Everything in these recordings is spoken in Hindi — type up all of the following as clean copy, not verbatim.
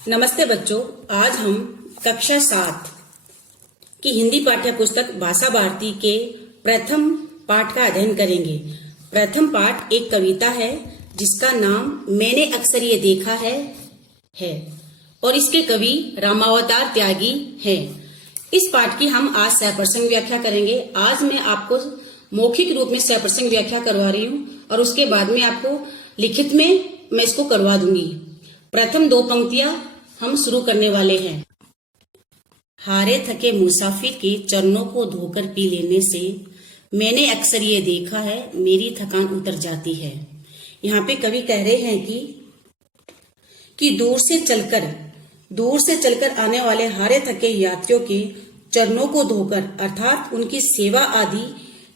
नमस्ते बच्चों, आज हम कक्षा 7 की हिंदी पाठ्य पुस्तक भाषा भारती के प्रथम पाठ का अध्ययन करेंगे। प्रथम पाठ एक कविता है जिसका नाम मैंने अक्सर ये देखा है और इसके कवि रामावतार त्यागी हैं। इस पाठ की हम आज सहप्रसंग व्याख्या करेंगे। आज मैं आपको मौखिक रूप में सहप्रसंग व्याख्या करवा रही हूँ और उसके बाद में आपको लिखित में मैं इसको करवा दूंगी। प्रथम 2 पंक्तियां हम शुरू करने वाले हैं। हारे थके मुसाफिर के चरणों को धोकर पी लेने से मैंने अक्सर ये देखा है, मेरी थकान उतर जाती है। यहाँ पे कवि कह रहे हैं कि दूर से चलकर आने वाले हारे थके यात्रियों के चरणों को धोकर अर्थात उनकी सेवा आदि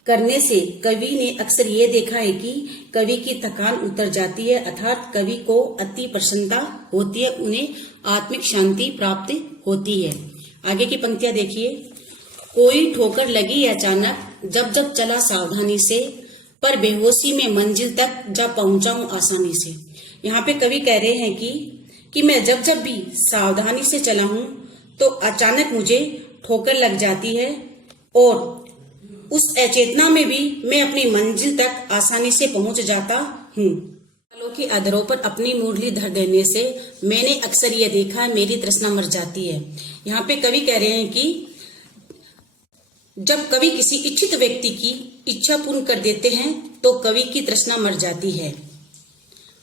करने से कवि ने अक्सर ये देखा है कि कवि की थकान उतर जाती है, अर्थात कवि को अति प्रसन्नता होती है, उन्हें आत्मिक शांति प्राप्त होती है। आगे की पंक्तियां देखिए। कोई ठोकर लगी अचानक, जब जब चला सावधानी से, पर बेहोशी में मंजिल तक जा पहुंचा हूं आसानी से। यहाँ पे कवि कह रहे हैं कि मैं जब जब भी सावधानी से चला हूं तो अचानक मुझे ठोकर लग जाती है और उस अचेतना में भी मैं अपनी मंजिल तक आसानी से पहुंच जाता हूँ। फलों की अधरों पर अपनी मुरली धर देने से मैंने अक्सर ये देखा है, मेरी तृष्णा मर जाती है। यहाँ पे कवि कह रहे हैं कि जब कवि किसी इच्छित व्यक्ति की इच्छा पूर्ण कर देते हैं तो कवि की तृष्णा मर जाती है।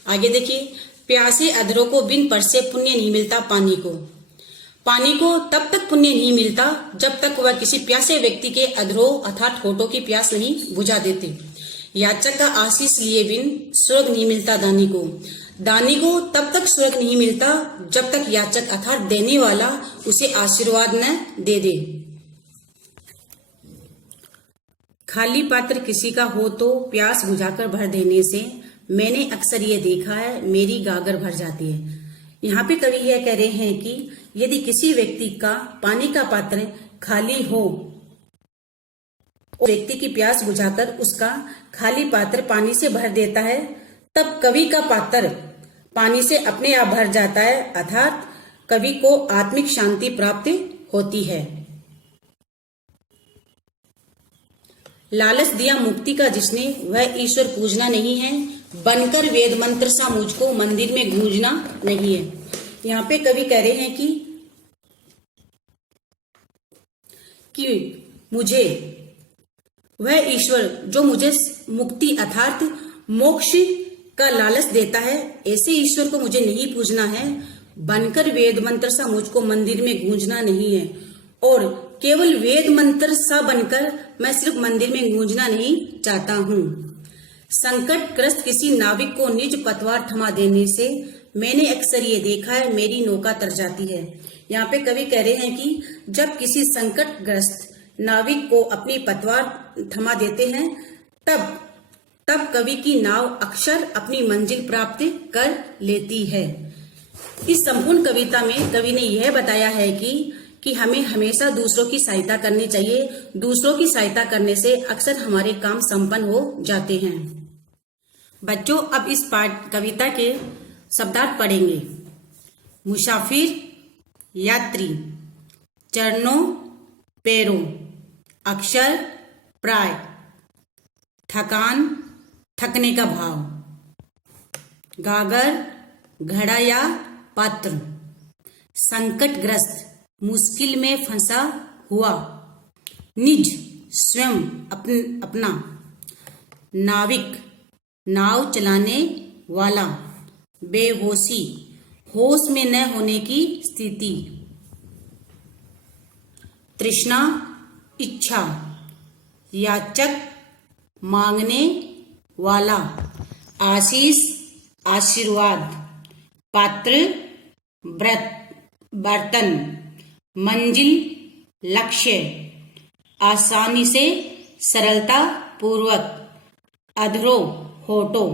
आगे देखिए। प्यासे अधरों को बिन परसे पुण्य नहीं मिलता पानी को तब तक पुण्य नहीं मिलता जब तक वह किसी प्यासे व्यक्ति के अधरों अर्थात होठों की प्यास नहीं बुझा देते। याचक का आशीष लिए बिन स्वर्ग नहीं मिलता दानी को तब तक स्वर्ग नहीं मिलता जब तक याचक अर्थात देने वाला उसे आशीर्वाद न दे दे। खाली पात्र किसी का हो तो प्यास बुझाकर भर देने से मैंने अक्सर ये देखा है, मेरी गागर भर जाती है। यहाँ पे कवि यह कह रहे हैं कि यदि किसी व्यक्ति का पानी का पात्र खाली हो, व्यक्ति की प्यास बुझाकर उसका खाली पात्र पानी से भर देता है, तब कवि का पात्र पानी से अपने आप भर जाता है, अर्थात कवि को आत्मिक शांति प्राप्त होती है। लालच दिया मुक्ति का जिसने, वह ईश्वर पूजना नहीं है, बनकर वेद मंत्र सा मुझको मंदिर में गूंजना नहीं है। यहाँ पे कवि कह रहे हैं कि मुझे वह ईश्वर जो मुझे मुक्ति अर्थात मोक्ष का लालच देता है, ऐसे ईश्वर को मुझे नहीं पूजना है। बनकर वेद मंत्र सा मुझको मंदिर में गूंजना नहीं है और केवल वेद मंत्र सा बनकर मैं सिर्फ मंदिर में गूंजना नहीं चाहता हूँ। संकटग्रस्त किसी नाविक को निज पतवार थमा देने से मैंने अक्सर ये देखा है, मेरी नौका तर जाती है। यहाँ पे कवि कह रहे हैं कि जब किसी संकटग्रस्त नाविक को अपनी पतवार थमा देते हैं तब कवि की नाव अक्सर अपनी मंजिल प्राप्त कर लेती है। इस संपूर्ण कविता में कवि ने यह बताया है कि हमें हमेशा दूसरों की सहायता करनी चाहिए। दूसरों की सहायता करने से अक्सर हमारे काम संपन्न हो जाते हैं। बच्चों, अब इस कविता के शब्दार्थ पढ़ेंगे। मुसाफिर, यात्री, चरणों, पैरों, अक्षर, प्राय, थकान, थकने का भाव, गागर, घड़ा या पात्र, संकटग्रस्त, मुश्किल में फंसा हुआ, निज, स्वयं, अपना, नाविक, नाव चलाने वाला, बेहोशी, होश में न होने की स्थिति, तृष्णा, इच्छा, याचक, मांगने वाला, आशीष, आशीर्वाद, पात्र, बर्तन, मंजिल, लक्ष्य, आसानी से, सरलता पूर्वक, अधरों, होठों।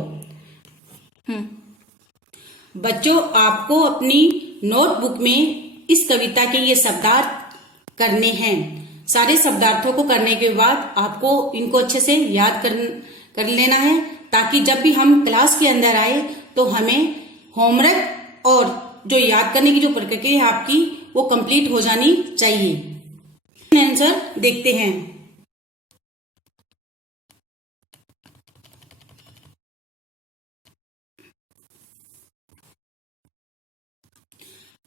बच्चों, आपको अपनी नोटबुक में इस कविता के ये शब्दार्थ करने हैं। सारे शब्दार्थों को करने के बाद आपको इनको अच्छे से याद कर लेना है, ताकि जब भी हम क्लास के अंदर आए तो हमें होमवर्क और जो याद करने की जो प्रक्रिया है आपकी वो कंप्लीट हो जानी चाहिए। आंसर देखते हैं।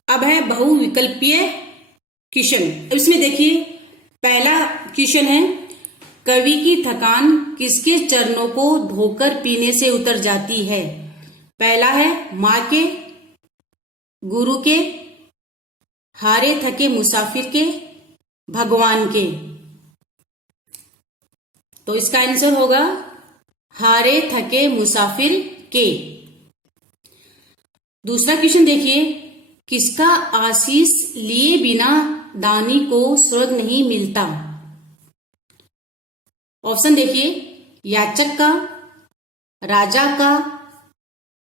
अब है बहुविकल्पीय क्वेश्चन। इसमें देखिए पहला क्वेश्चन है, कवि की थकान किसके चरणों को धोकर पीने से उतर जाती है? पहला है माँ के, गुरु के, हारे थके मुसाफिर के, भगवान के। तो इसका आंसर होगा हारे थके मुसाफिर के। दूसरा क्वेश्चन देखिए, किसका आशीष लिए बिना दानी को स्वर्ग नहीं मिलता? ऑप्शन देखिए, याचक का, राजा का,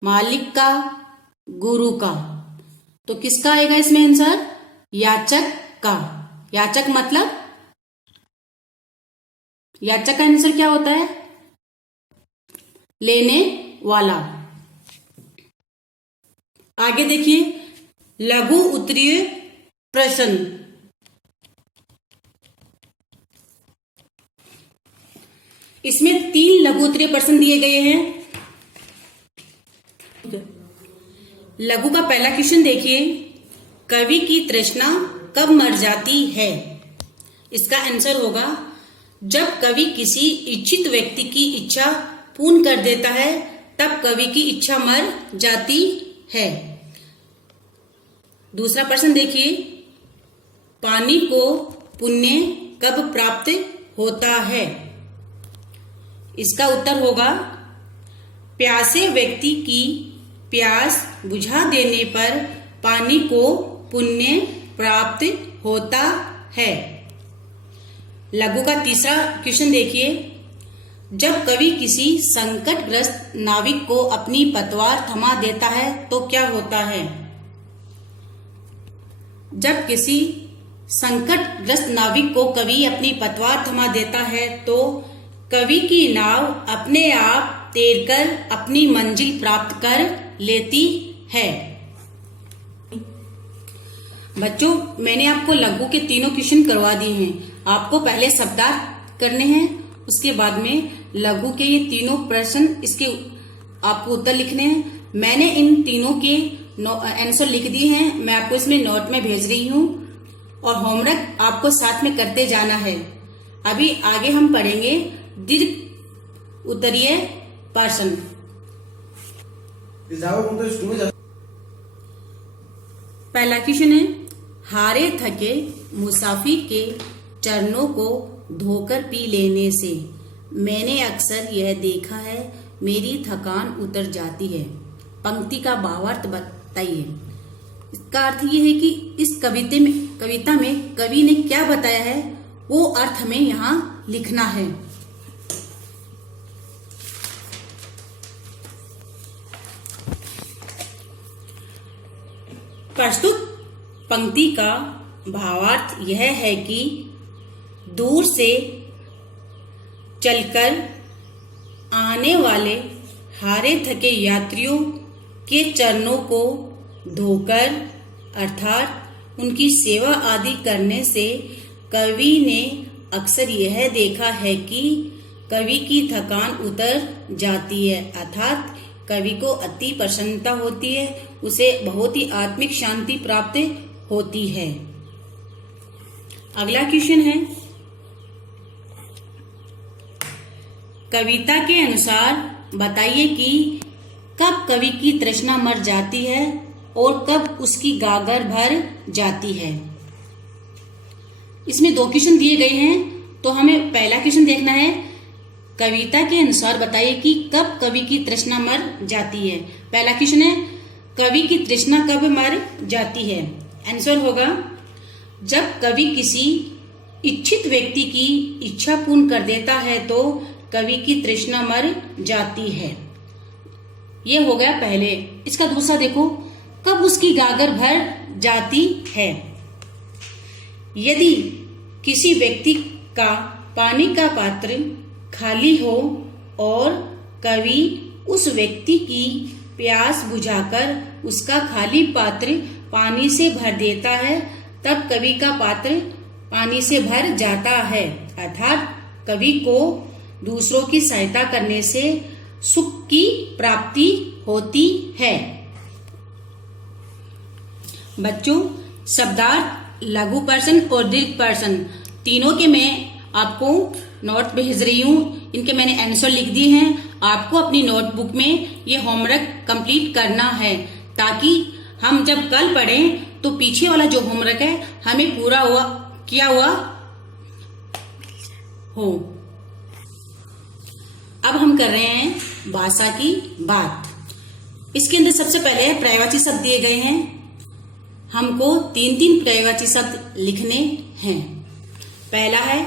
मालिक का, गुरु का। तो किसका आएगा इसमें आंसर? याचक का। याचक मतलब, याचक का आंसर क्या होता है? लेने वाला। आगे देखिए लघु उत्तरीय प्रश्न। इसमें 3 लघु उत्तरीय प्रश्न दिए गए हैं। लघु का पहला क्वेश्चन देखिए, कवि की तृष्णा कब मर जाती है? इसका आंसर होगा जब कवि किसी इच्छित व्यक्ति की इच्छा पूर्ण कर देता है तब कवि की इच्छा मर जाती है। दूसरा प्रश्न देखिए, पानी को पुण्य कब प्राप्त होता है? इसका उत्तर होगा प्यासे व्यक्ति की प्यास बुझा देने पर पानी को पुण्य प्राप्त होता है। लघु का तीसरा क्वेश्चन देखिए, जब कवि किसी संकटग्रस्त नाविक को अपनी पतवार थमा देता है तो क्या होता है? जब किसी संकटग्रस्त नाविक को कवि अपनी पतवार थमा देता है तो कवि की नाव अपने आप तैरकर अपनी मंजिल प्राप्त कर लेती है। बच्चों, मैंने आपको लघु के तीनों क्वेश्चन करवा दिए हैं। आपको पहले शब्दार्थ करने हैं, उसके बाद में लघु के ये तीनों प्रश्न, इसके आपको उत्तर लिखने हैं। मैंने इन तीनों के आंसर लिख दिए हैं, मैं आपको इसमें नोट में भेज रही हूँ और होमवर्क आपको साथ में करते जाना है। अभी आगे हम पढ़ेंगे दीर्घ उत्तरीय प्रश्न। पहला क्वेश्चन है, हारे थके मुसाफिर के चरणों को धोकर पी लेने से मैंने अक्सर यह देखा है मेरी थकान उतर जाती है। पंक्ति का भावार्थ बताइए। इसका अर्थ ये है कि इस कविता में कवि ने क्या बताया है वो अर्थ हमें यहाँ लिखना है। प्रस्तुत पंक्ति का भावार्थ यह है कि दूर से चलकर आने वाले हारे थके यात्रियों के चरणों को धोकर अर्थात उनकी सेवा आदि करने से कवि ने अक्सर यह देखा है कि कवि की थकान उतर जाती है, अर्थात कवि को अति प्रसन्नता होती है, उसे बहुत ही आत्मिक शांति प्राप्त होती है। अगला क्वेश्चन है, कविता के अनुसार बताइए कि कब कवि की तृष्णा मर जाती है और कब उसकी गागर भर जाती है। इसमें 2 क्वेश्चन दिए गए हैं, तो हमें पहला क्वेश्चन देखना है, कविता के अनुसार बताइए कि कब कवि की तृष्णा मर जाती है। पहला क्वेश्चन है, कवि की तृष्णा कब मर जाती है? आंसर होगा जब कवि किसी इच्छित व्यक्ति की इच्छा पूर्ण कर देता है तो कवि की तृष्णा मर जाती है। ये हो गया पहले। इसका दूसरा देखो, कब उसकी गागर भर जाती है। यदि किसी व्यक्ति का पानी का पात्र खाली हो और कवि उस व्यक्ति की प्यास बुझाकर उसका खाली पात्र पानी से भर देता है, तब कवि का पात्र पानी से भर जाता है। अर्थात कवि को दूसरों की सहायता करने से सुख की प्राप्ति होती है। बच्चों, शब्दार्थ, लघु पर्सन और दीर्घ पर्सन तीनों के मैं आपको नोट भेज रही हूँ। इनके मैंने आंसर लिख दिए हैं। आपको अपनी नोटबुक में ये होमवर्क कंप्लीट करना है, ताकि हम जब कल पढ़ें तो पीछे वाला जो होमवर्क है हमें पूरा किया हुआ हो। अब हम कर रहे हैं भाषा की बात। इसके अंदर सबसे पहले पर्यायवाची शब्द दिए गए हैं। हमको 3-3 पर्यायवाची शब्द लिखने हैं। पहला है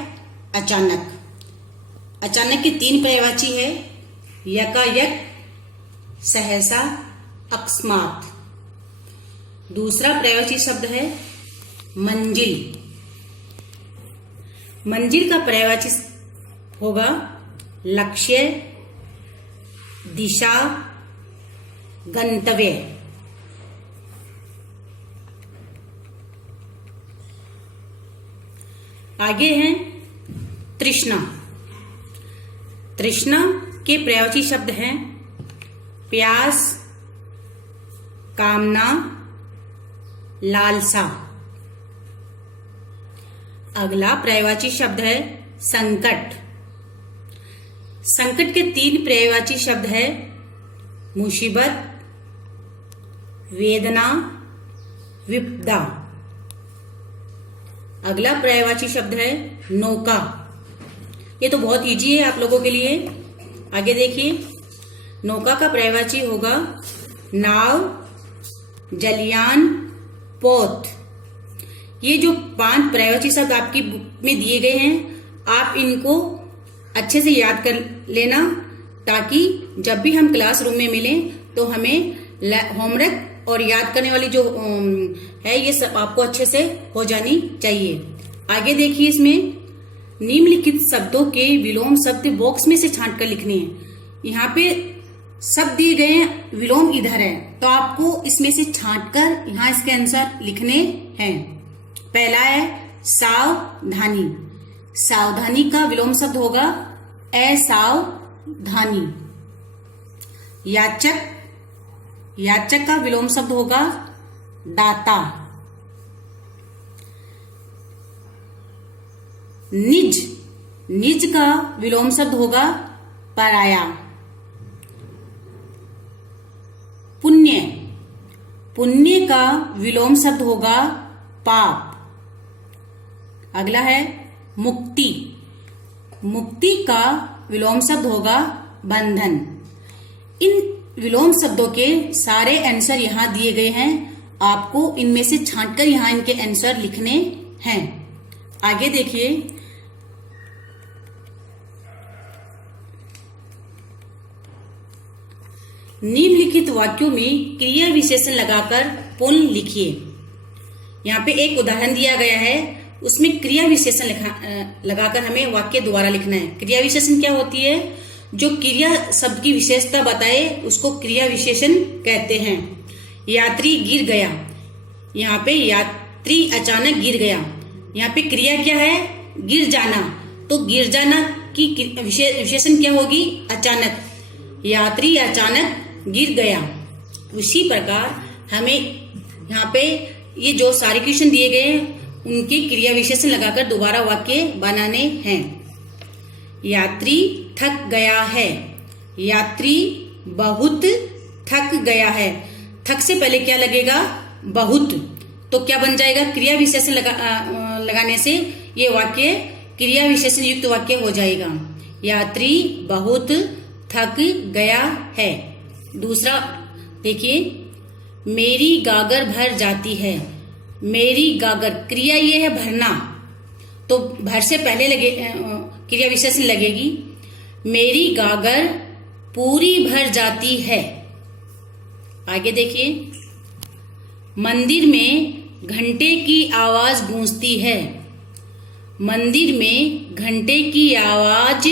अचानक। अचानक के 3 पर्यायवाची है, यकायक, सहसा, अकस्मात। दूसरा पर्यायवाची शब्द है मंजिल। मंजिल का पर्यायवाची होगा लक्ष्य, दिशा, गंतव्य। आगे है तृष्णा। तृष्णा के पर्यायवाची शब्द हैं प्यास, कामना, लालसा। अगला पर्यायवाची शब्द है संकट। संकट के 3 पर्यायवाची शब्द है मुसीबत, वेदना, विपदा। अगला पर्यायवाची शब्द है नौका। ये तो बहुत इजी है आप लोगों के लिए। आगे देखिए, नौका का पर्यायवाची होगा नाव, जलयान, पोत। ये जो 5 पर्यायवाची शब्द आपकी बुक में दिए गए हैं, आप इनको अच्छे से याद कर लेना, ताकि जब भी हम क्लासरूम में मिलें तो हमें होमवर्क और याद करने वाली जो है ये सब आपको अच्छे से हो जानी चाहिए। आगे देखिए, इसमें निम्नलिखित शब्दों के विलोम शब्द बॉक्स में से छांट कर लिखने हैं। यहाँ पे शब्द दिए गए हैं, विलोम इधर है, तो आपको इसमें से छांट कर यहाँ इसके आंसर लिखने हैं। पहला है सावधानी। सावधानी का विलोम शब्द होगा असावधानी। याचक। याचक का विलोम शब्द होगा दाता। निज। निज का विलोम शब्द होगा पराया। पुण्य। पुण्य का विलोम शब्द होगा पाप। अगला है मुक्ति। मुक्ति का विलोम शब्द होगा बंधन। इन विलोम शब्दों के सारे आंसर यहाँ दिए गए हैं। आपको इनमें से छांटकर यहाँ इनके आंसर लिखने हैं। आगे देखिए, निम्नलिखित वाक्यों में क्रिया विशेषण लगाकर पुनः लिखिए। यहाँ पे एक उदाहरण दिया गया है, उसमें क्रिया विशेषण लगाकर हमें वाक्य दोबारा लिखना है। क्रिया विशेषण क्या होती है? जो क्रिया शब्द की विशेषता बताए उसको क्रिया विशेषण कहते हैं। यात्री गिर गया। यहाँ पे यात्री अचानक गिर गया। यहाँ पे क्रिया क्या है? गिर जाना। तो गिर जाना की विशेषण क्या होगी? अचानक। यात्री अचानक गिर गया। उसी प्रकार हमें यहाँ पे ये जो सारे क्वेश्चन दिए गए हैं उनके क्रिया विशेषण लगाकर दोबारा वाक्य बनाने हैं। यात्री थक गया है। यात्री बहुत थक गया है। थक से पहले क्या लगेगा? बहुत। तो क्या बन जाएगा? क्रिया विशेषण लगाने से ये वाक्य क्रिया विशेषण युक्त वाक्य हो जाएगा। यात्री बहुत थक गया है। दूसरा देखिए, मेरी गागर भर जाती है। मेरी गागर, क्रिया ये है भरना, तो भर से पहले लगे क्रिया विशेषण लगेगी। मेरी गागर पूरी भर जाती है। आगे देखिए, मंदिर में घंटे की आवाज गूंजती है। मंदिर में घंटे की आवाज,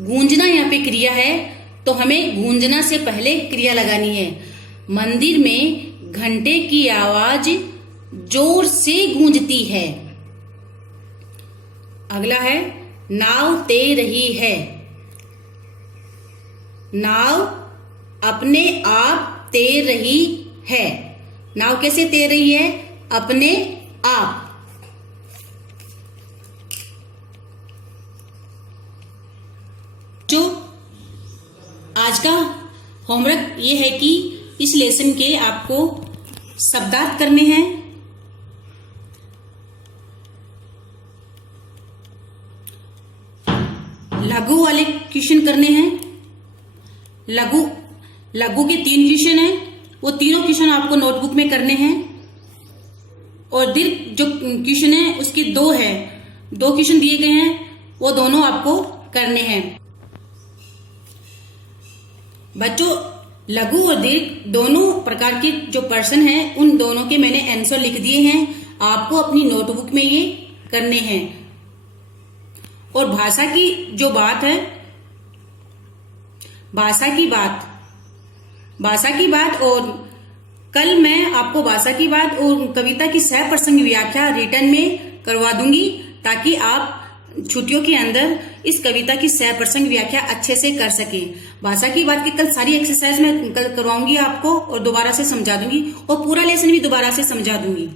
गूंजना यहाँ पे क्रिया है, तो हमें गूंजना से पहले क्रिया लगानी है। मंदिर में घंटे की आवाज जोर से गूंजती है। अगला है नाव तैर रही है। नाव अपने आप तैर रही है। नाव कैसे तैर रही है? अपने आप। जो आज का होमवर्क ये है कि इस लेसन के आपको शब्दार्थ करने हैं। लघु वाले क्वेश्चन करने हैं। लघु के 3 क्वेश्चन हैं, वो तीनों क्वेश्चन आपको नोटबुक में करने हैं। और दीर्घ जो क्वेश्चन है उसके 2 है, 2 क्वेश्चन दिए गए हैं, वो दोनों आपको करने हैं। बच्चों, लघु और दीर्घ दोनों प्रकार के जो प्रश्न हैं उन दोनों के मैंने आंसर लिख दिए हैं। आपको अपनी नोटबुक में ये करने हैं। और भाषा की जो बात है, भाषा की बात और कल मैं आपको भाषा की बात और कविता की सह प्रसंग व्याख्या रिटर्न में करवा दूंगी, ताकि आप छुट्टियों के अंदर इस कविता की सह प्रसंग व्याख्या अच्छे से कर सकें। भाषा की बात की कल सारी एक्सरसाइज मैं कल करवाऊंगी आपको और दोबारा से समझा दूंगी और पूरा लेसन भी दोबारा से समझा दूंगी।